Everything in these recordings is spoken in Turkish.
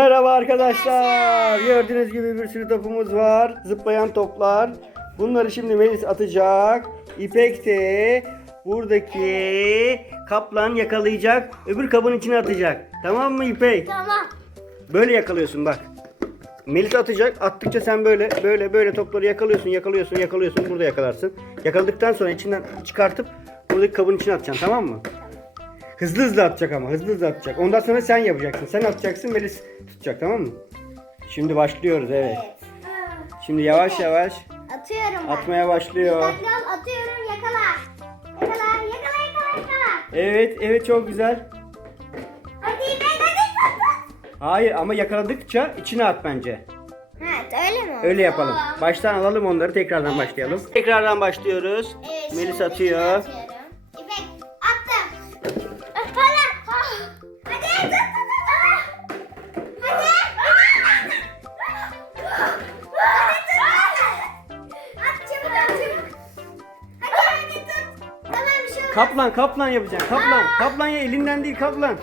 Merhaba arkadaşlar. Gördüğünüz gibi bir sürü topumuz var. Zıplayan toplar. Bunları şimdi Melis atacak. İpek de buradaki kaplan yakalayacak. Öbür kabın içine atacak. Tamam mı İpek? Tamam. Böyle yakalıyorsun bak. Melis atacak. Attıkça sen böyle böyle böyle topları yakalıyorsun, yakalıyorsun, yakalıyorsun. Burada yakalarsın. Yakaladıktan sonra içinden çıkartıp buradaki kabın içine atacaksın tamam mı? Hızlı hızlı atacak ama hızlı hızlı atacak. Ondan sonra sen yapacaksın. Sen atacaksın Melis tutacak tamam mı? Şimdi başlıyoruz evet. Şimdi yavaş yavaş Atıyorum ben. atmaya başlıyor. Ol atıyorum yakala. Yakala yakala yakala yakala. Evet evet çok güzel. Hadi ben hadi. Hayır ama yakaladıkça içine at bence. Evet öyle mi? Öyle yapalım. Baştan alalım onları tekrardan başlayalım. Tekrardan başlıyoruz. Evet, Melis şimdi atıyor. Kaplan kaplan yapacaksın. Kaplan. Kaplan ya elinden değil kaplan.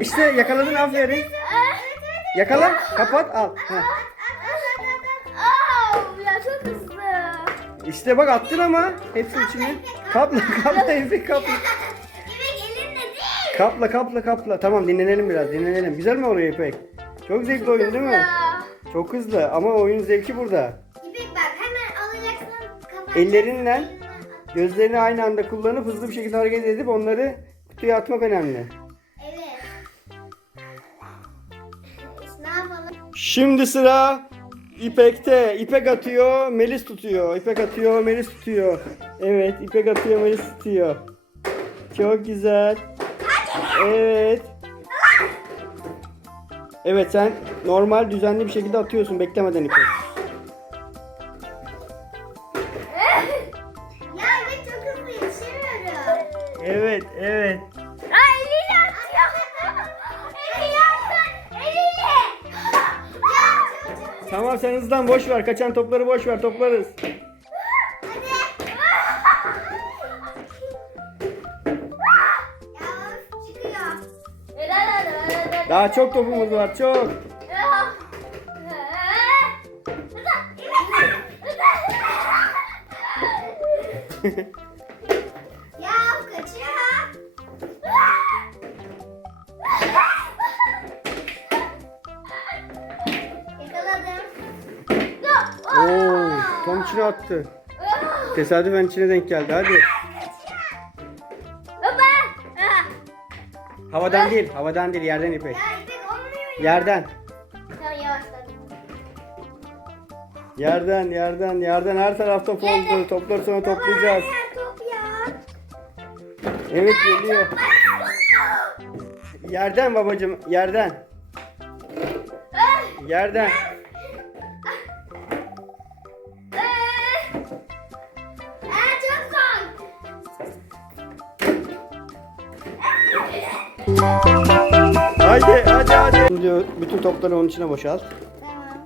İşte yakaladın aferin. Yakala. Kapat al. Ha. ya çok hızlı. İşte bak attın ama hepsi içine. Kapla kapla İpek kapla. Kapla kapla kapla. Tamam dinlenelim biraz dinlenelim. Güzel mi oluyor İpek? Çok zevkli oyun değil mi? Çok hızlı ama oyun zevki burada. İpek bak hemen alacaksın. kapatacaksın. Ellerinle gözlerini aynı anda kullanıp hızlı bir şekilde hareket edip onları kutuya atmak önemli. Evet. İşte ne yapalım? Şimdi sıra İpek'te. İpek atıyor, Melis tutuyor. İpek atıyor, Melis tutuyor. Evet, İpek atıyor, Melis tutuyor. Çok güzel. Evet. Evet sen normal düzenli bir şekilde atıyorsun beklemeden. Ya çok hızlı yetişemiyorum. Evet, evet. Aa eliyle atıyor. Eliyle attın. Eliyle. Ya çabuk. Tamam sen hızlan boş ver. Kaçan topları boş ver. Toplarız. Daha çok topumuz var. Çok. Ya kaçıyor. Yakaladım. Oo, tam içine attı. Tesadüfen içine denk geldi. Hadi. Havadan değil. Havadan değil. Yerden İpek. Ya İpek olmuyor ya. Yerden. Tamam yavaşladım. Yerden, yerden, yerden. Her taraf top oldu. Topları sonra toplayacağız. Baba, top ya. Evet geliyor. Yerden babacım. Yerden. Yerden. Hadi, hadi, hadi. Şimdi bütün topları onun içine boşalt. Tamam.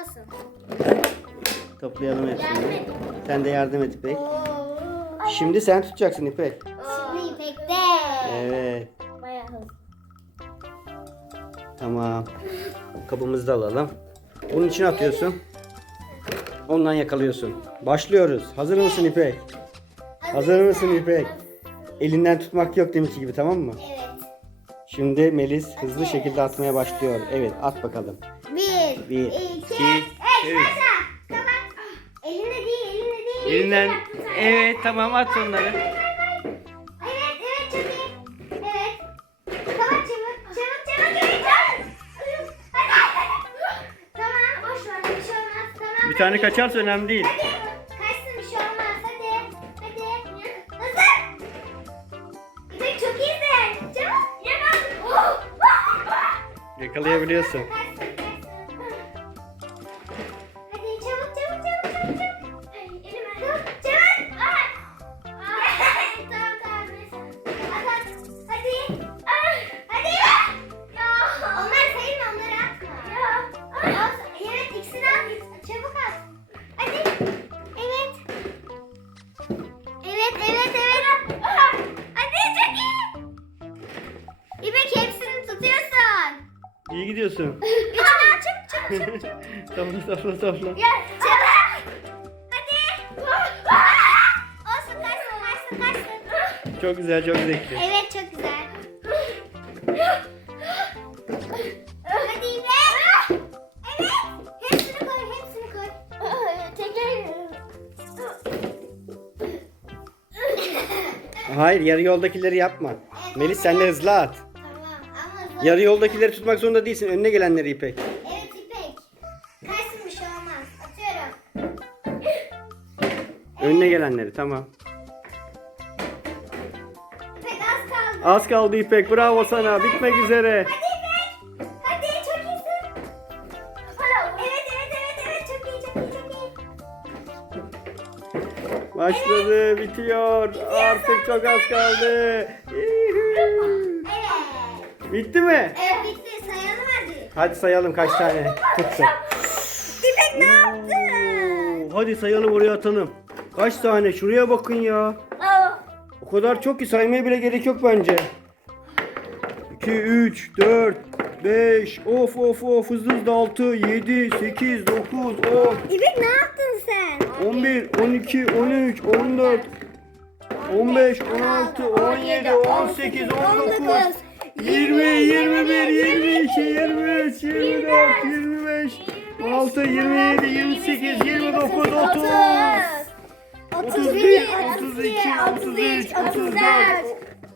Olsun. Toplayalım hepsini. Sen de yardım et İpek. Şimdi sen tutacaksın İpek. Şimdi İpek'te. Evet. Bayağı hızlı. Tamam. Kabımızı da alalım. Bunun içine atıyorsun. Ondan yakalıyorsun. Başlıyoruz. Hazır mısın İpek? Hazır mısın İpek? Elinden tutmak yok demişti gibi tamam mı? Evet. Şimdi Melis hızlı şekilde atmaya başlıyor. Evet at bakalım. Bir, Bir, iki, iki, üç, üç. Tamam. Elinle değil, elinle değil. Elinden. Evet tamam at onları. Evet, evet çok iyi. Evet. Kapat çabuk, çabuk, çabuk, çabuk, çabuk. Hadi, hadi. Tamam, boş ver, bir şey olmaz. Tamam. Bir tane kaçarsa önemli değil. Hadi, Yakalayabiliyorsun. Hadi çabuk, neyse. Topla topla. Gel çabuk. Hadi. Olsun kaçsın kaçsın kaçsın. Çok güzel çok zevkli. Evet çok güzel. Hadi İpek. Evet. Hepsini koy hepsini koy. Tekrar Hayır yarı yoldakileri yapma. Melis sen de hızlı at. Yarı yoldakileri tutmak zorunda değilsin. Önüne gelenleri İpek. Evet İpek. Kaçsın bir şey olmaz. Atıyorum. Önüne gelenleri tamam. İpek az kaldı. Az kaldı İpek. Bravo sana. Bitmek üzere. Hadi İpek. Hadi çok iyisin. Evet evet evet evet çok iyi çok iyi çok iyi. Başladı. Bitiyor. Artık çok az kaldı. Bitti mi? Evet bitti sayalım hadi. Hadi sayalım kaç tane tuttu. İpek ne yaptın? Hadi sayalım oraya atalım. Kaç tane? Şuraya bakın ya. O kadar çok ki saymaya bile gerek yok bence. 2, 3, 4, 5, of of of hızlı hızlı 6, 7, 8, 9, 10, İpek ne yaptın sen? 11, 12, 13, 14, 15, 16, 17, 18, 19, 20, 21, 22, 23, 24, 25, 26, 27, 28, 29, 30, 31, 32, 33, 34,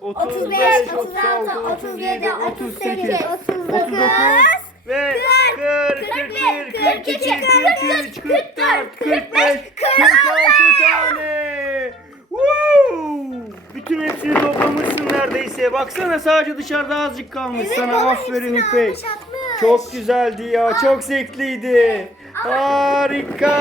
35, 36, 37, 38, 39 ve 40, 41, 42, 43, 44, 45, 46 tane. Woo! Bütün hepsini toplamışsın neredeyse. baksana sadece dışarıda azıcık kalmış sana. Aferin İpek. Çok güzeldi ya. Çok zevkliydi. Harika.